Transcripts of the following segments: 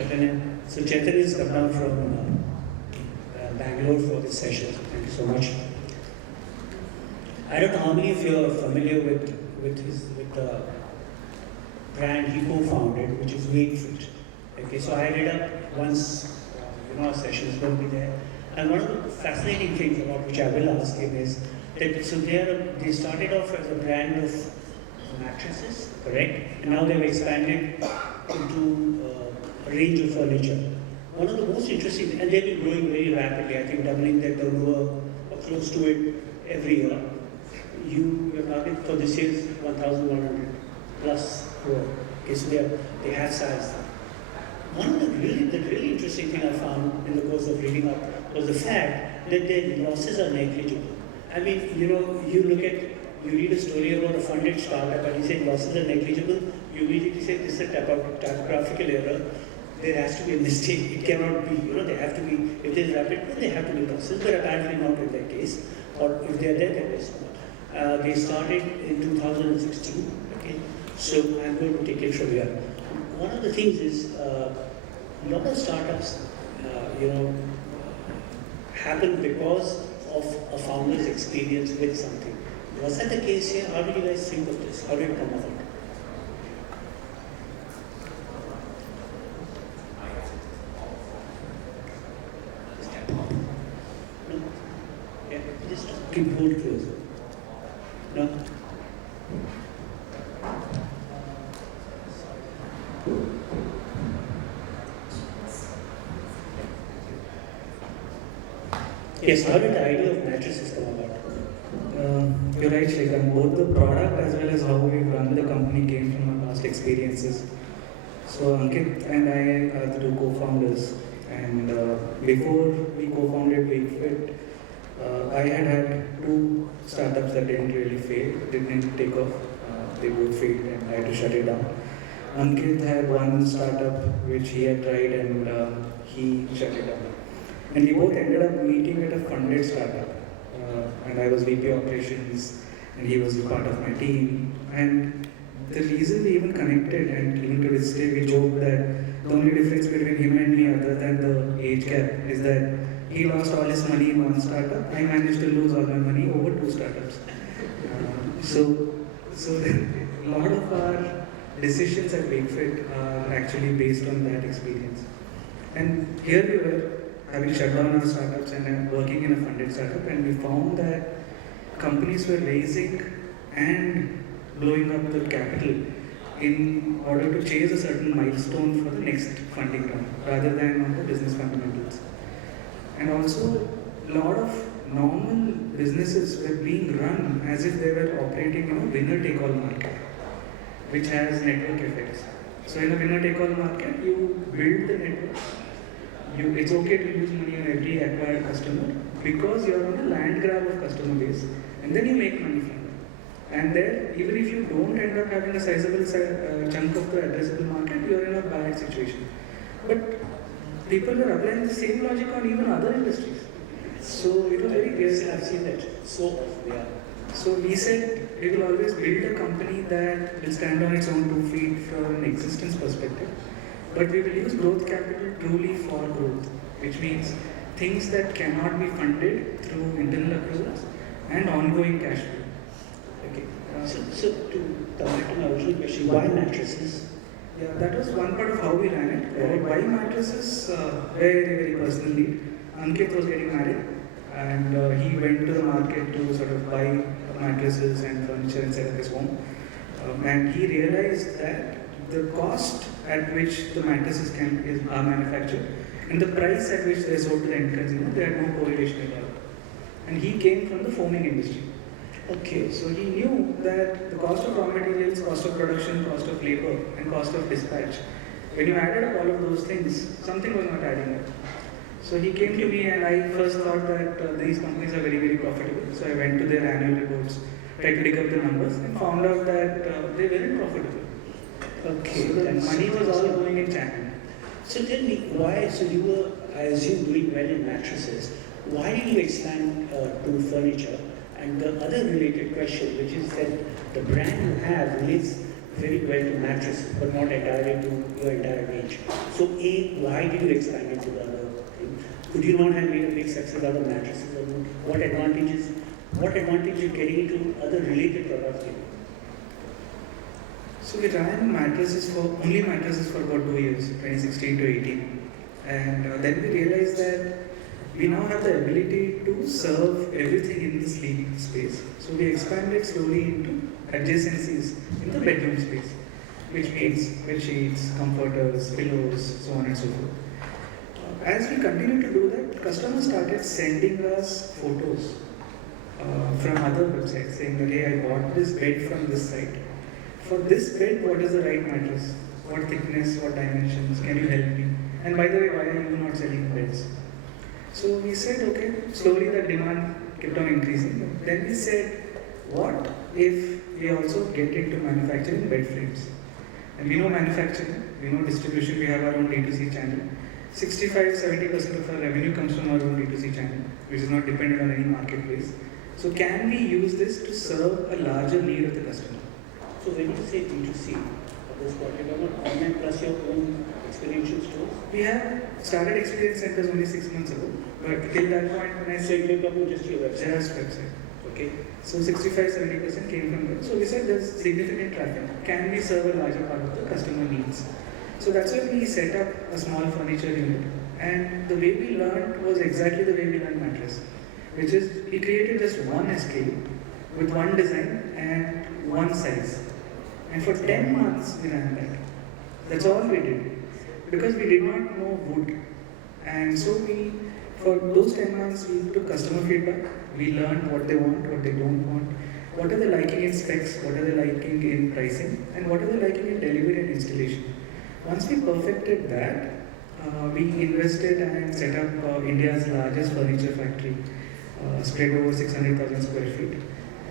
Chaitanya. So Chaitanya has come down from Bangalore for this session. Thank you so much. I don't know how many of you are familiar with the brand he co-founded, which is Wakefit. Okay, so I read up once, our session is going to be there. And one of the fascinating things about which I will ask him is that they started off as a brand of mattresses, correct? And now they've expanded into a range of furniture. One of the most interesting, and they've been growing very rapidly, I think doubling their turnover or close to it every year. Your target for this year is 1,100 plus crore. Okay, so they have size. One of the really interesting thing I found in the course of reading up was the fact that their losses are negligible. I mean, you read a story about a funded startup and you say losses are negligible, you immediately say this is a typographical error. There has to be a mistake. It cannot be, they have to be, if there's rapid growth, they have to be losses, but apparently not in their case. Or if they're there, they're not. They started in 2016, okay? So I'm going to take it from here. One of the things is, a lot of startups, happen because of a founder's experience with something. Was that the case here? How did you guys think of this? How did it come about? No? Yeah, just keep hold close. No? Yes, how did the idea of mattresses come about? You're right, Shrikant. Both the product as well as how we run the company came from our past experiences. So Ankit and I are the two co-founders, and before we co-founded Wakefit, I had two startups that didn't really fail, didn't take off. They both failed and I had to shut it down. Ankit had one startup which he had tried and he shut it down. And we both ended up meeting at a funded startup. And I was VP operations and he was part of my team. And the reason we even connected, and even to this day we joke that the only difference between him and me other than the age gap is that he lost all his money in one startup. I managed to lose all my money over two startups. So a lot of our decisions at Wakefit are actually based on that experience. And here we were, having shut down our startups and working in a funded startup, and we found that companies were raising and blowing up the capital in order to chase a certain milestone for the next funding round, rather than on the business fundamentals. And also, a lot of normal businesses were being run as if they were operating in a winner-take-all market, which has network effects. So in a winner-take-all market, you build the network. It's okay to use money on every acquired customer because you're on a land grab of customer base, and then you make money from it. And there, even if you don't end up having a sizable chunk of the addressable market, you're in a bad situation. But people were applying the same logic on even other industries. So it was very clear. I've seen that. So, yeah. So we said we will always build a company that will stand on its own 2 feet from an existence perspective. But we will use growth capital truly for growth, which means things that cannot be funded through internal accruals and ongoing cash flow. Okay. So to come back to my original question, why mattresses? Yeah, that was one part of how we ran it. Why mattresses? Very personal need. Ankit was getting married, and he went to the market to sort of buy mattresses and furniture and set up his home. And he realized that the cost at which the mattresses are manufactured and the price at which they are sold to the end consumer, they had no correlation at all. And he came from the foaming industry. Okay, so he knew that the cost of raw materials, cost of production, cost of labor, and cost of dispatch, when you added up all of those things, something was not adding up. So he came to me, and I first thought that these companies are very profitable. So I went to their annual reports, tried to dig up the numbers, and found out that they weren't profitable. Okay, so the money was all going in channel. So tell me, why, so you were, I assume, doing well in mattresses, why did you expand to furniture? And the other related question, which is that the brand you have relates very well to mattresses, but not entirely to your entire range. So A, why did you expand into the other thing? Could you not have made a big success out of mattresses alone? What advantage is getting into other related products? So we ran only mattresses for about 2 years, 2016 to 18. And then we realized that we now have the ability to serve everything in the sleep space. So we expanded slowly into adjacencies in the bedroom space, which means bed sheets, comforters, pillows, so on and so forth. As we continue to do that, customers started sending us photos from other websites saying that, hey, I bought this bed from this site. For this bed, what is the right mattress? What thickness, what dimensions? Can you help me? And by the way, why are you not selling beds? So we said, okay, slowly the demand kept on increasing. Then we said, what if we also get into manufacturing bed frames? And we know manufacturing, we know distribution, we have our own D2C channel. 65-70% of our revenue comes from our own D2C channel, which is not dependent on any marketplace. So can we use this to serve a larger need of the customer? So when you say D2C, this what you about online plus your own experiential stores? We have started experience centers only 6 months ago, but till that point when I said you're talking just your website? Just website. Okay. So 65-70% came from there. So we said there's significant traffic. Can we serve a larger part of the customer needs? So that's why we set up a small furniture unit. And the way we learned was exactly the way we learned mattress, which is we created just one SKU with one design and one size. And for 10 months we ran that. That's all we did. Because we did not know wood. And so for those 10 months, we took customer feedback. We learned what they want, what they don't want. What are they liking in specs, what are they liking in pricing, and what are they liking in delivery and installation. Once we perfected that, we invested and set up India's largest furniture factory, spread over 600,000 square feet.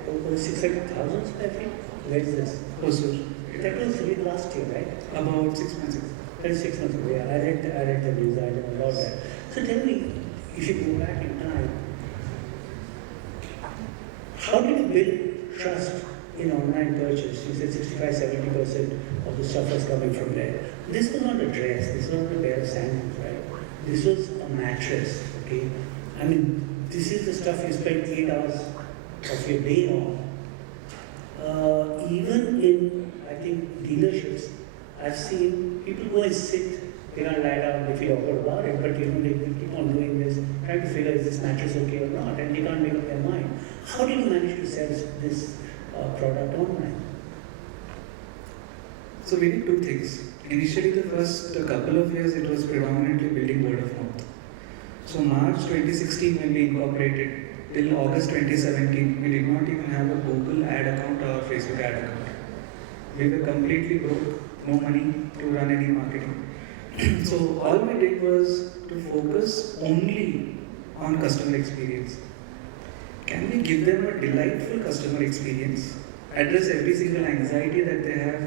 Over 600,000 square feet? Where is this? Hosur. That was really last year, right? About 6 months ago. That is 6 months ago, yeah. I read the news, I know about that. So tell me, if you go back in time, how did you build trust in online purchase? You said 65-70% of the stuff was coming from there. This was not a dress, this was not a pair of sandals, right? This was a mattress, okay? I mean, this is the stuff you spend 8 hours of your day on. Even in, I think, dealerships, I've seen people go and sit, they can't lie down, they feel awkward about it, but they will keep on doing this, trying to figure is this mattress okay or not, and they can't make up their mind. How did you manage to sell this product online? So we did two things. Initially, the first couple of years, it was predominantly building word of mouth. So March 2016, when we incorporated, till August 2017, we did not even have a Google ad account or a Facebook ad account. We were completely broke, no money to run any marketing. So all we did was to focus only on customer experience. Can we give them a delightful customer experience, address every single anxiety that they have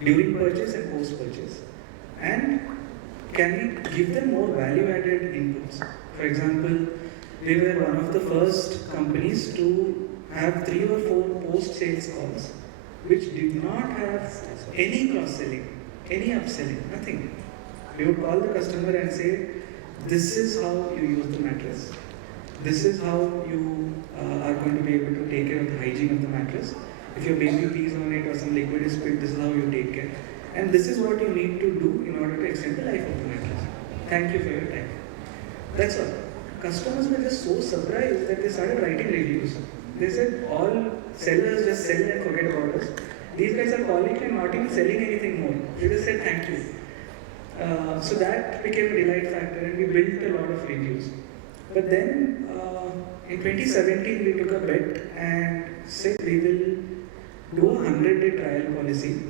during purchase and post-purchase? And can we give them more value-added inputs? For example, we were one of the first companies to have 3 or 4 post-sales calls, which did not have any cross-selling, any upselling, nothing. We would call the customer and say, this is how you use the mattress. This is how you are going to be able to take care of the hygiene of the mattress. If your baby pees on it or some liquid is spilled, this is how you take care. And this is what you need to do in order to extend the life of the mattress. Thank you for your time. That's all. Customers were just so surprised that they started writing reviews. They said all sellers just sell and forget about us. These guys are calling and not even selling anything more. They just said thank you. So that became a delight factor and we built a lot of reviews. But then in 2017 we took a bet and said we will do a 100-day trial policy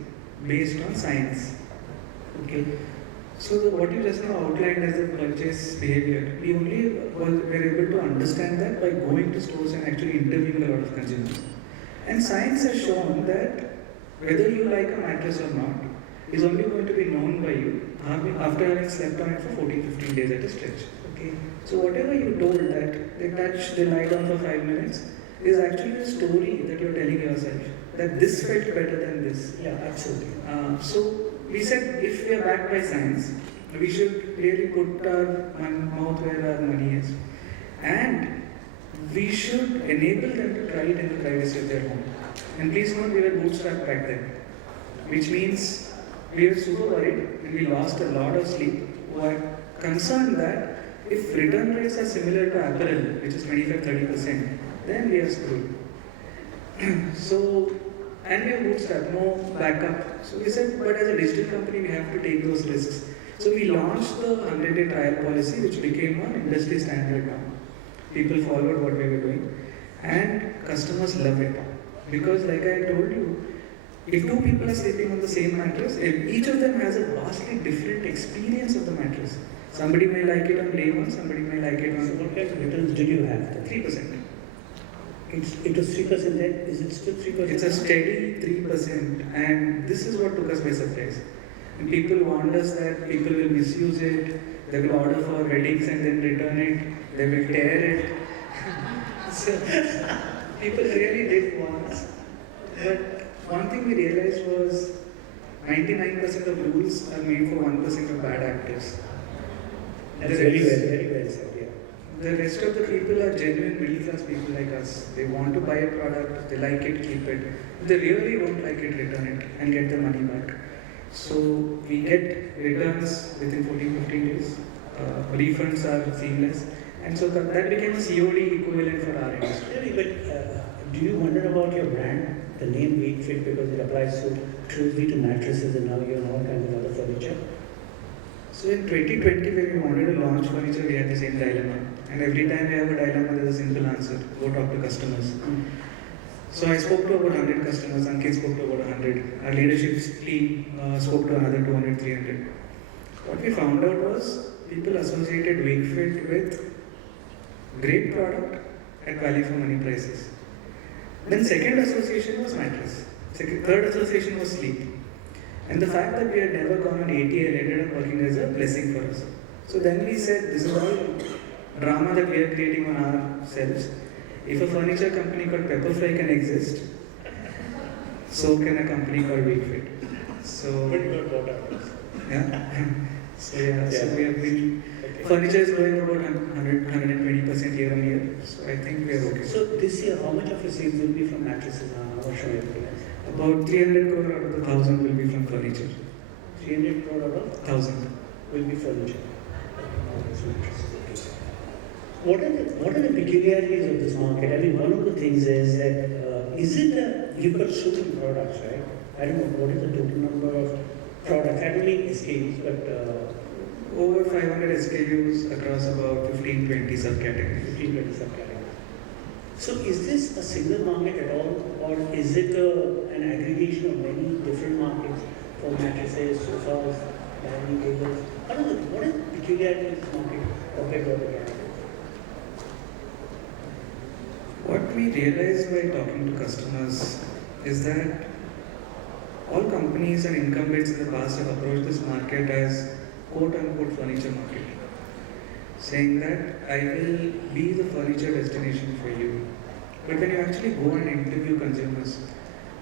based on science. Okay. So what you just now outlined as the purchase behavior, we only were able to understand that by going to stores and actually interviewing a lot of consumers. And science has shown that whether you like a mattress or not is only going to be known by you after having slept on it for 14-15 days at a stretch. Okay. So whatever you told that they touch, they lie down for 5 minutes is actually a story that you're telling yourself. that this felt better than this. Yeah, absolutely. So we said if we are backed by science, we should really put our mouth where our money is. And we should enable them to try it in the privacy of their home. And please note, we were bootstrapped back then, which means we were super worried and we lost a lot of sleep. We were concerned that if return rates are similar to apparel, which is 25-30%, then we are screwed. So, and we are bootstrapped, no backup. So we said, but as a digital company, we have to take those risks. So we launched the 100-day trial policy, which became an industry standard now. People followed what we were doing, and customers love it. Because like I told you, if two people are sleeping on the same mattress, each of them has a vastly different experience of the mattress. Somebody may like it on day one, somebody may like it on... So what kind of returns did you have? 3%. It was 3% then? Is it still 3%? It's a steady 3%, and this is what took us by surprise. And people warned us that people will misuse it, they will order for weddings and then return it, they will tear it. So, people really did warn us. But one thing we realized was 99% of rules are made for 1% of bad actors. That's very well said, yeah. The rest of the people are genuine middle class people like us. They want to buy a product, they like it, keep it. If they really don't like it, return it and get the money back. So we get returns within 14-15 days. Refunds are seamless. And so that became a COD equivalent for our industry. Really, but do you wonder about your brand, the name Wakefit, because it applies so closely to mattresses and now you're all kinds of other furniture? So in 2020, when we wanted to launch furniture, we had the same dilemma. And every time we have a dilemma, there's a simple answer: go talk to customers. So I spoke to about 100 customers, Ankit spoke to about 100. Our leadership team spoke to another 200, 300. What we found out was people associated Wakefit with great product at value for money prices. Then second association was mattress. Third association was sleep. And the fact that we had never gone on ATL ended up working as a blessing for us. So then we said, this is all drama that we are creating on ourselves. If a furniture company called Pepperfry can exist, so can a company called Wakefit. So, yeah. So we have been, furniture is growing about 120% year on year. So I think we are okay. So this year, how much of your sales will be from mattresses? How much will it be? About 300 crore out of the 1,000 will be from furniture. 300 crore out of 1,000 will be furniture. What are the peculiarities of this market? I mean, one of the things is that you've got so many products, right? I don't know what is the total number of products. I don't mean SKUs, but over 500 SKUs across about 15-20 subcategories. 15-20 subcategories. So is this a single market at all, or is it an aggregation of many different markets for mattresses, sofas, dining tables? What is the peculiarity of this market compared to other categories? What we realized by talking to customers is that all companies and incumbents in the past have approached this market as quote-unquote furniture market, saying that I will be the furniture destination for you. But when you actually go and interview consumers,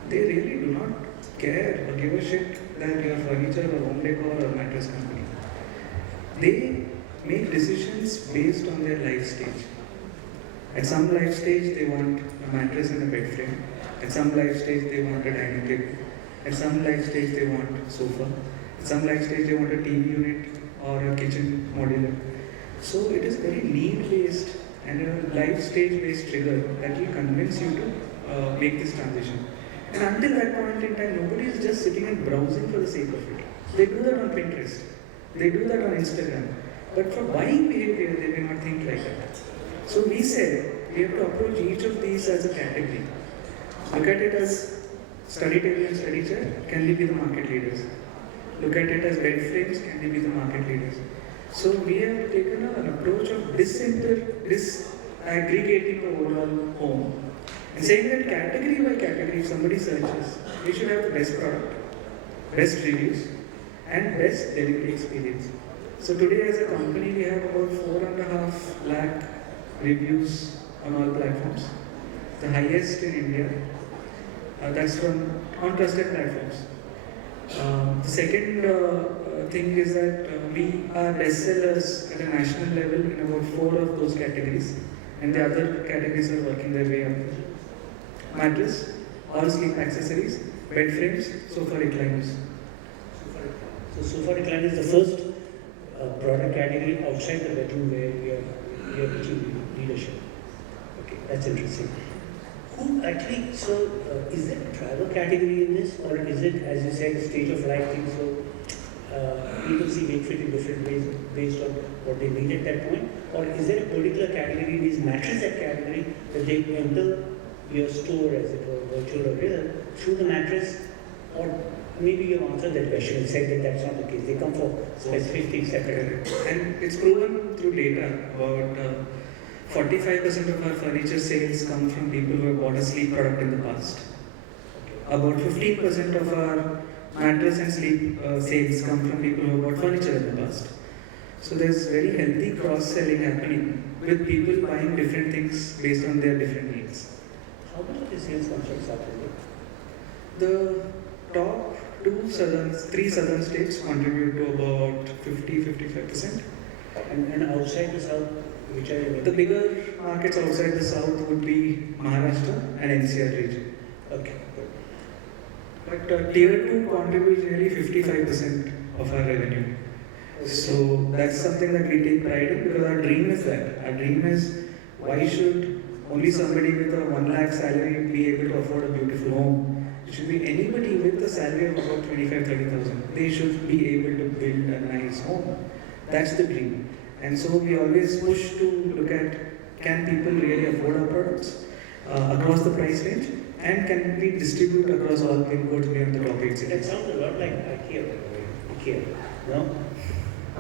they really do not care or give a shit that you are furniture or home decor or mattress company. They make decisions based on their life stage. At some life stage, they want a mattress and a bed frame. At some life stage, they want a dining table. At some life stage, they want a sofa. At some life stage, they want a TV unit or a kitchen modular. So it is very need-based and a life stage-based trigger that will convince you to make this transition. And until that point in time, nobody is just sitting and browsing for the sake of it. They do that on Pinterest. They do that on Instagram. But for buying behavior, they may not think like that. So we said, we have to approach each of these as a category. Look at it as study table and study chair, can they be the market leaders? Look at it as bed frames, can they be the market leaders? So we have taken an approach of disaggregating the overall home and saying that category by category, if somebody searches, we should have the best product, best reviews, and best delivery experience. So today as a company, we have about 4.5 lakh reviews on all platforms, the highest in India. That's from on trusted platforms. The second thing is that we are bestsellers at a national level in about 4 of those categories, and the other categories are working their way up. Mattress, all sleep accessories, bed frames, sofa recliners. So sofa recliner is the first product category outside the bedroom where we are reaching leadership. Okay, that's interesting. Who actually, so is there a travel category in this, or is it, as you said, a stage of life thing? So people see Wakefit in different ways based on what they need at that point, or is there a particular category, is mattress that category, that they enter your store as it were, virtual or real, through the mattress, or maybe you answered that question and said that that's not the case. They come for specific things separately. And it's proven through data about 45% of our furniture sales come from people who have bought a sleep product in the past. About 15% of our mattress and sleep sales come from people who have bought furniture in the past. So there's very healthy cross-selling happening with people buying different things based on their different needs. How much of the sales comes from South India? The top three southern states contribute to about 50-55%. And outside the South, which are the bigger markets outside the South would be Maharashtra and NCR region. Okay. But Tier 2 contributes nearly 55% of our revenue. So that's something that we take pride in, because our dream is that. Our dream is, why should only somebody with a 1 lakh salary be able to afford a beautiful home? It should be anybody with a salary of about 25-30,000. They should be able to build a nice home. That's the dream. And so we always push to look at, can people really afford our products across the price range, and can we distribute across all pin codes beyond the top 8 cities? That sounds a lot like IKEA, no?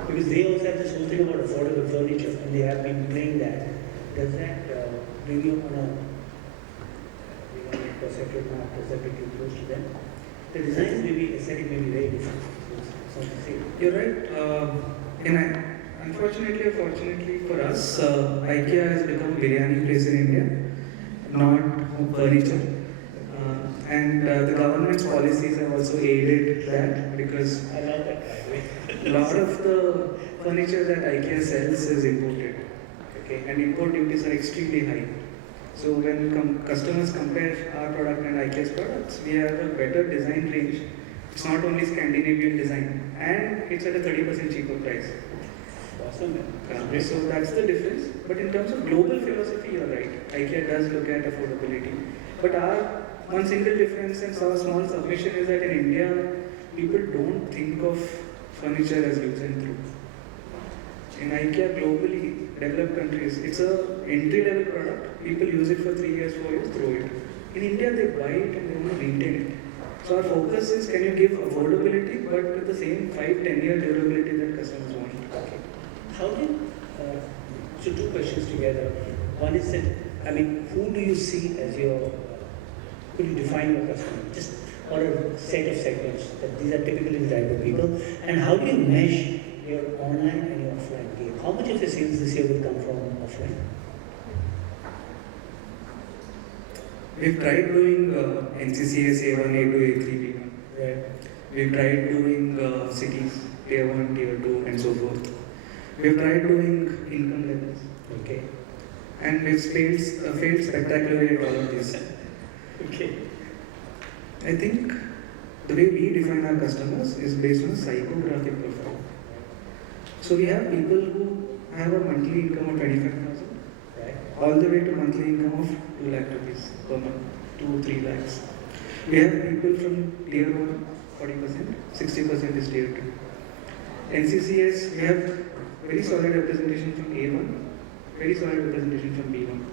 Because they also have this whole thing about affordable furniture, and they have been playing that. Does that bring you on a perceptive map, perceptively close to them? The designs may be, aesthetic may be very different. It's not the same. You're right. Unfortunately or fortunately for us, IKEA has become a biryani place in India, not furniture. And the government's policies have also aided that, because I love that, by the way. a lot of the furniture that IKEA sells is imported. Okay, and import duties are extremely high. So when customers compare our product and IKEA's products, we have a better design range. It's not only Scandinavian design, and it's at a 30% cheaper price. Awesome. So that's the difference. But in terms of global philosophy, you're right. IKEA does look at affordability. But our one single difference and our small submission is that in India, people don't think of furniture as use and throw. In IKEA, globally, developed countries, it's a entry-level product. People use it for 3 years, 4 years, throw it. In India, they buy it and they want to maintain it. So our focus is, can you give affordability, but with the same 5-10 year durability that customers want. Okay. How did, so two questions together. One is that, who do you see as your, who do you define your customer? Just, or a set of segments, that these are typically the type of people. And how do you mesh your online and your offline game? How much of your sales this year will come from offline? We've tried doing NCCS A1, A2, A3, B1. Right. We've tried doing cities, Tier 1, Tier 2, and so forth. We've tried doing income levels. Okay. And we've failed spectacularly at all of this. Okay. I think the way we define our customers is based on a psychographic profile. So we have people who have a monthly income of 25,000, Right. all the way to monthly income of 2 lakh rupees per month, 2-3 lakhs. We have people from Tier 1, 40%, 60% is Tier 2. NCCS, we have very solid representation from A1, very solid representation from B1.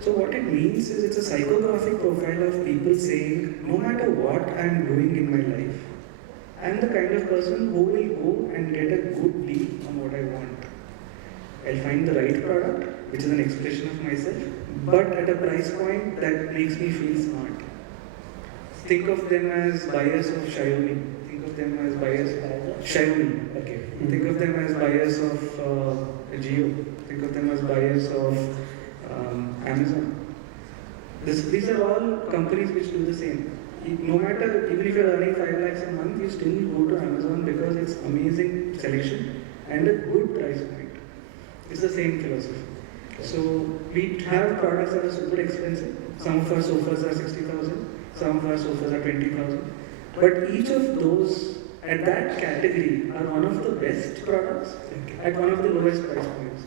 So what it means is, it's a psychographic profile of people saying, no matter what I'm doing in my life, I'm the kind of person who will go and get a good deal on what I want. I'll find the right product, which is an expression of myself, but at a price point that makes me feel smart. Think of them as buyers of Xiaomi. Think of them as buyers of Xiaomi. Okay. Think of them as buyers of Jio. Think of them as buyers of Amazon. These are all companies which do the same. No matter, even if you're earning 5 lakhs a month, you still go to Amazon because it's amazing selection and a good price point. It's the same philosophy. So we have products that are super expensive. Some of our sofas are 60,000, some of our sofas are 20,000. But each of those at that category are one of the best products at one of the lowest price points.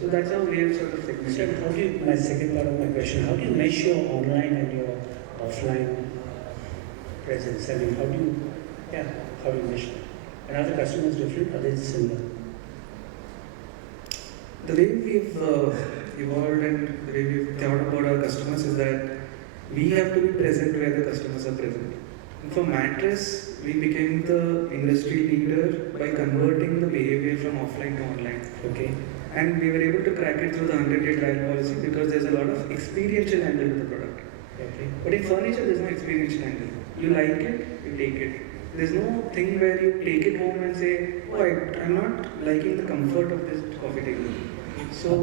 So that's how we have sort of segmented. So how do you, my second part of my question, how do you measure your online and your offline presence? I mean, how do you measure? And are the customers different? Are they similar? The way we've evolved and the way we've thought about our customers is that we have to be present where the customers are present. And for mattress, we became the industry leader by converting the behavior from offline to online. Okay. And we were able to crack it through the 100-day trial policy because there's a lot of experiential angle to the product. Okay. But in furniture, there's no experiential angle. You like it, you take it. There's no thing where you take it home and say, oh, I'm not liking the comfort of this coffee table. So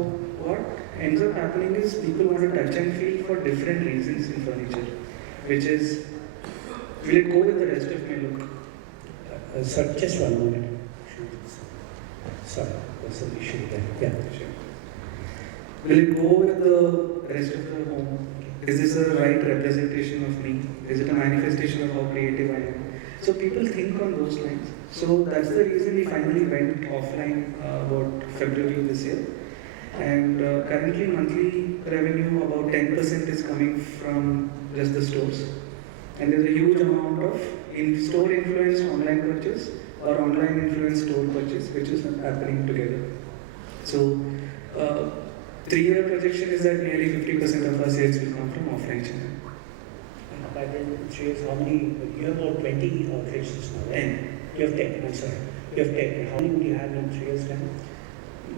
what ends up happening is people want to touch and feel for different reasons in furniture, which is, will it go with the rest of my look? Sorry, just 1 minute. Sorry, there's an issue there. Yeah, Sure. Will it go with the rest of the home? Is this a right representation of me? Is it a manifestation of how creative I am? So people think on those lines. So that's the reason we finally went offline about February of this year. And currently monthly revenue about 10% is coming from just the stores. And there's a huge amount of in-store influence online purchase or online influence store purchase which is happening together. So 3-year projection is that nearly 50% of our sales will come from offline channel. by then 3 years, how many, you have about 20 outlets now, right? 10. You have 10, I'm sorry. You have 10. How many would you have in 3 years' time?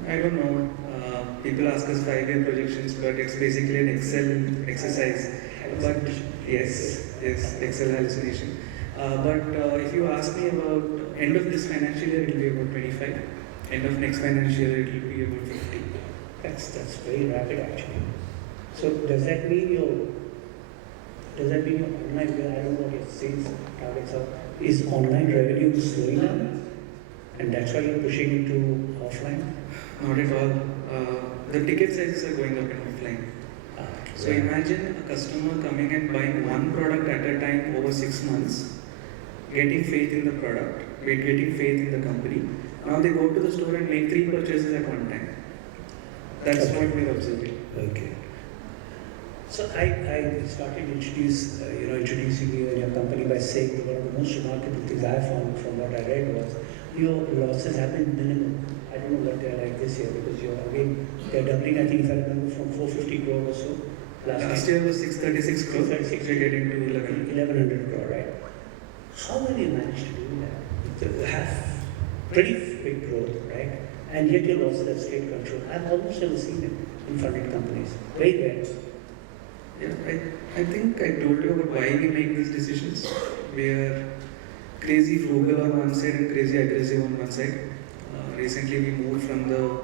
I don't know. People ask us 5-year projections, but it's basically an Excel exercise. But yes, Excel hallucination. But if you ask me about end of this financial year, it will be about 25. End of next financial year, it will be about 50. That's very rapid actually. So does that mean your online, I don't know what your sales targets are, is online revenue slowing down? And that's why you're pushing into offline? Not at all. The ticket sizes are going up in offline. So imagine a customer coming and buying one product at a time over 6 months, getting faith in the product, getting faith in the company. Now they go to the store and make 3 purchases at one time. That's what we're observing. Okay. So I started introducing you and your company by saying that one of the most remarkable things I found from what I read was your losses have been minimal. I don't know what they're like this year because they're doubling, I think if I remember, from 450 crore or so. Last year was 636 crore. We're getting to 1100 crore, right? How will you manage to do that? You have pretty big growth, right? And yet your losses have stayed controlled. I've almost never seen it in funded companies. Very rare. Yeah, I think I told you about why we make these decisions. We are crazy frugal on one side and crazy aggressive on one side. Recently we moved from the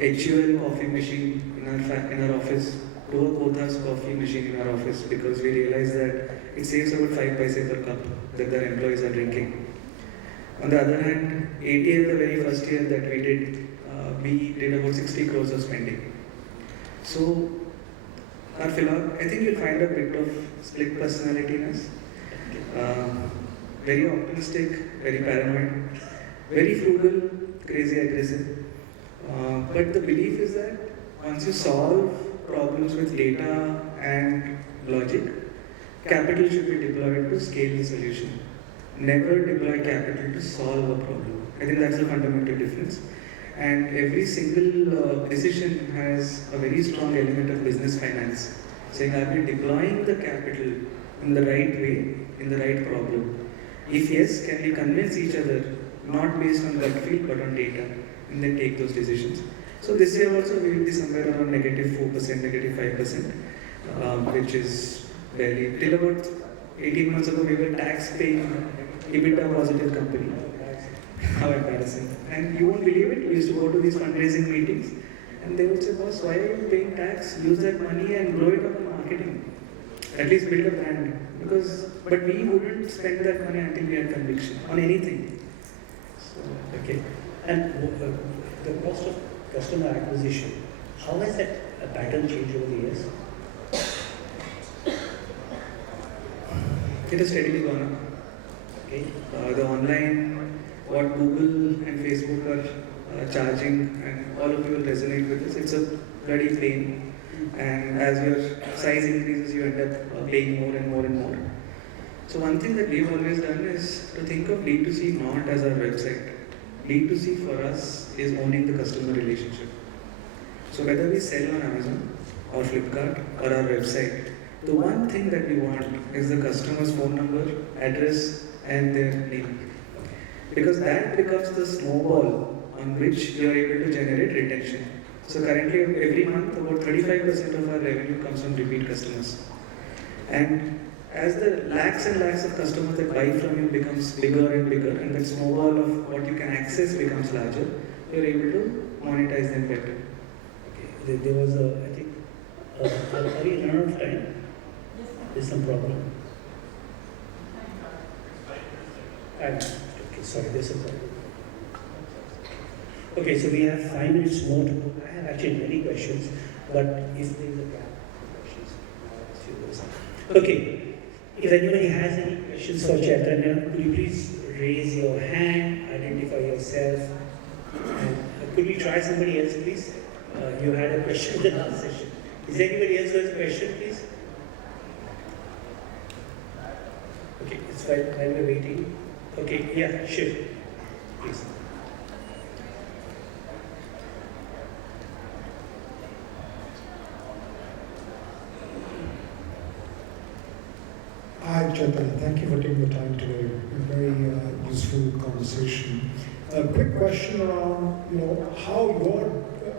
HUL coffee machine in our office to a Kothas coffee machine in our office because we realized that it saves about 5 paise per cup that their employees are drinking. On the other hand, ATL, the very first year that we did about 60 crores of spending. So I think you'll find a bit of split personality in us. Very optimistic, very paranoid, very frugal, crazy aggressive. But the belief is that once you solve problems with data and logic, capital should be deployed to scale the solution. Never deploy capital to solve a problem. I think that's the fundamental difference. And every single decision has a very strong element of business finance. Saying, are we deploying the capital in the right way, in the right problem? If yes, can we convince each other, not based on gut feel, but on data, and then take those decisions? So this year also we will be somewhere around -4%, -5%, which is barely, till about 18 months ago we were tax-paying, EBITDA positive company. How embarrassing. And you won't believe it, we used to go to these fundraising meetings and they would say, boss, why are you paying tax? Use that money and grow it up in marketing. At least build a brand. But we wouldn't spend that money until we had conviction on anything. So, Okay. And the cost of customer acquisition, how has that pattern changed over the years? it has steadily gone up. Okay. The online, what Google and Facebook are charging, and all of you will resonate with this. It's a bloody pain, and as your size increases, you end up paying more and more and more. So one thing that we've always done is to think of D2C not as our website. D2C for us is owning the customer relationship. So whether we sell on Amazon or Flipkart or our website, the one thing that we want is the customer's phone number, address, and their name. Because that becomes the snowball on which you are able to generate retention. So currently, every month, about 35% of our revenue comes from repeat customers. And as the lakhs and lakhs of customers that buy from you becomes bigger and bigger, and the snowball of what you can access becomes larger, you're able to monetize them better. Okay. There was I think, are we run out of time? There's some problem. Okay, sorry, there's a problem. Okay, so we have 5 minutes more to go. I have actually many questions, but if there is a gap for questions, I'll ask you those. Okay, if anybody has any questions for Chaitanya, could you please raise your hand, identify yourself, and could we try somebody else, please? You had a question in the last session. Is there anybody else who has a question, please? Okay, it's fine while we're waiting. Okay, yeah, Shiv, please. Hi, Chaitanya. Thank you for taking the time today. A very useful conversation. A quick question around, how you're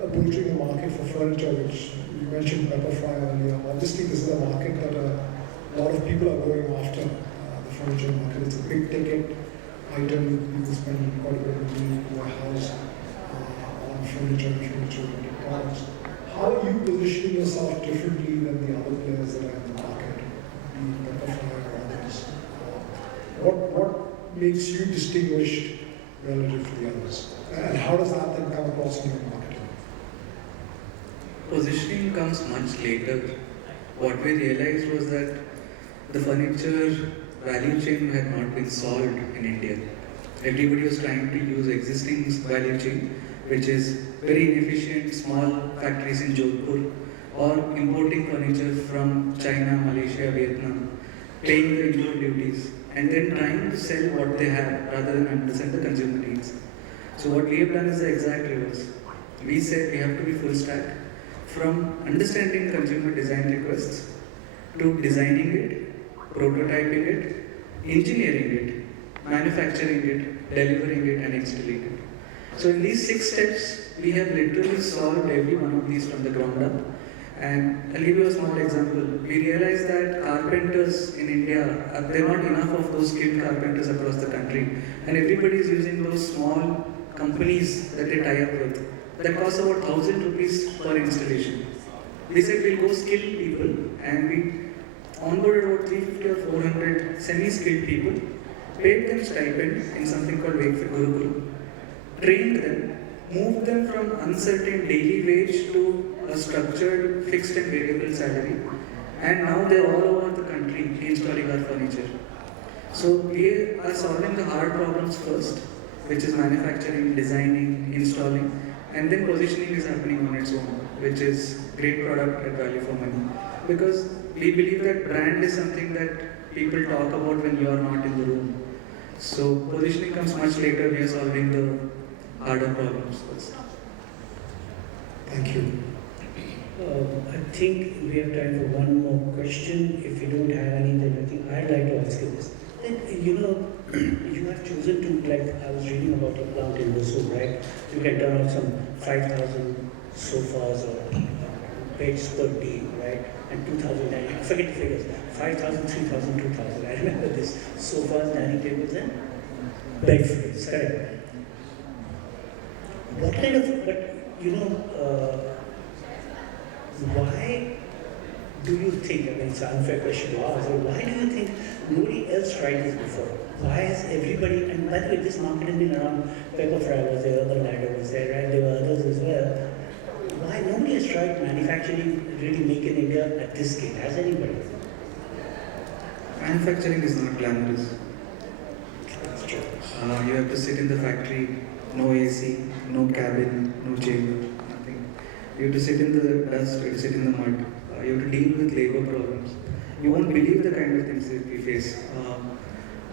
approaching the market for furniture, which you mentioned Pepperfry earlier. Obviously, this is a market that a lot of people are going after. The furniture market. It's a big ticket item. People spend quite a bit of money in their house on furniture and furniture-related products. How are you positioning yourself differently than the other players that are in the market? Pepperfry or others. What makes you distinguished relative to the others? And how does that then come across in your marketing? Positioning comes much later. What we realized was that the furniture value chain had not been solved in India. Everybody was trying to use existing value chain, which is very inefficient, small factories in Jodhpur, or importing furniture from China, Malaysia, Vietnam, paying the import duties, and then trying to sell what they have rather than understand the consumer needs. So what we have done is the exact reverse. We said we have to be full stack, from understanding consumer design requests to designing it, prototyping it, engineering it, manufacturing it, delivering it, and installing it. So in these 6 steps, we have literally solved every one of these from the ground up. And I'll give you a small example. We realized that carpenters in India, there are not enough of those skilled carpenters across the country. And everybody is using those small companies that they tie up with. That costs about 1,000 rupees per installation. We said we'll go skill people, and we onboarded about 350 or 400 semi-skilled people, paid them stipend in something called Wakefit Gurukul, trained them, moved them from uncertain daily wage to a structured fixed and variable salary, and now they're all over the country installing our furniture. So we are solving the hard problems first, which is manufacturing, designing, installing, and then positioning is happening on its own, which is great product at value for money. Because we believe that brand is something that people talk about when you are not in the room. So positioning comes much later. We are solving the harder problems first. Thank you. I think we have time for one more question. If you don't have any, then I think I'd like to ask you this. You have chosen to, like I was reading about your plant in Brazil, right? You can turn out some 5,000 sofas or beds per day, right? And 2,000, I forget the figures, 5,000, 3,000, 2,000. I remember this. Sofas, dining tables, and bed frames, correct? What kind of, why do you think, I mean it's an unfair question to ask, why do you think nobody else tried this before? Why has everybody, and by the way, this market has been around, Pepperfry was there, Ladder was there, right? There were others as well. Why nobody has tried manufacturing, really make in India at this scale? Has anybody? Manufacturing is not glamorous. That's true. You have to sit in the factory, no AC, no cabin, no chamber, nothing. You have to sit in the dust, you have to sit in the mud. You have to deal with labor problems. You won't believe the kind of things that we face.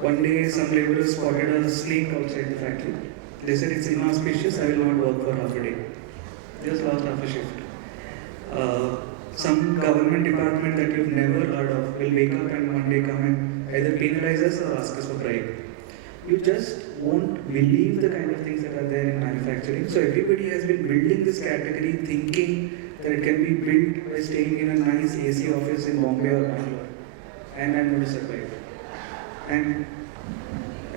One day, some laborers spotted a snake outside the factory. They said, it's inauspicious, I will not work for half a day. Just lost half a shift. Some government department that you've never heard of will wake up and one day come and either penalize us or ask us for bribe. You just won't believe the kind of things that are there in manufacturing. So everybody has been building this category thinking that it can be built by staying in a nice AC office in Bombay or Bangalore. And I'm going to survive. And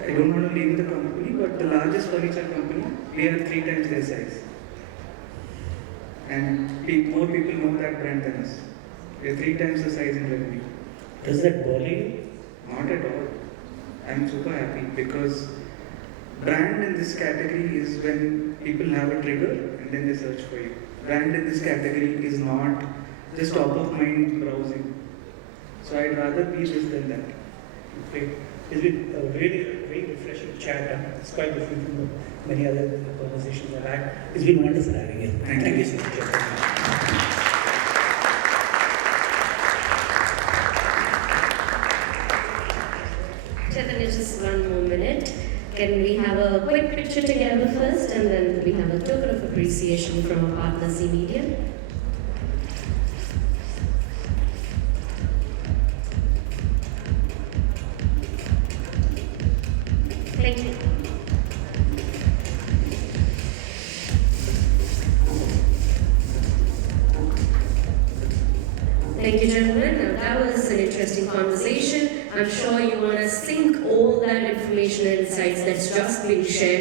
I don't want to name the company, but the largest furniture company, we are 3 times their size. And more people know that brand than us. We are 3 times the size in revenue. Does that bother you? Not at all. I'm super happy because brand in this category is when people have a trigger and then they search for you. Brand in this category is not just top of mind browsing. So I'd rather be this than that. Great. It's been a really very refreshing chat. It's quite different from the many other conversations I've had. It's been wonderful having you. Thank you so much. Chaitanya, just 1 more minute. Can we have a quick picture together first, and then we have a token of appreciation from our partner Z Media. Thank you. Thank you, gentlemen. Now, that was an interesting conversation. I'm sure you want to sync all that information and insights that's just been shared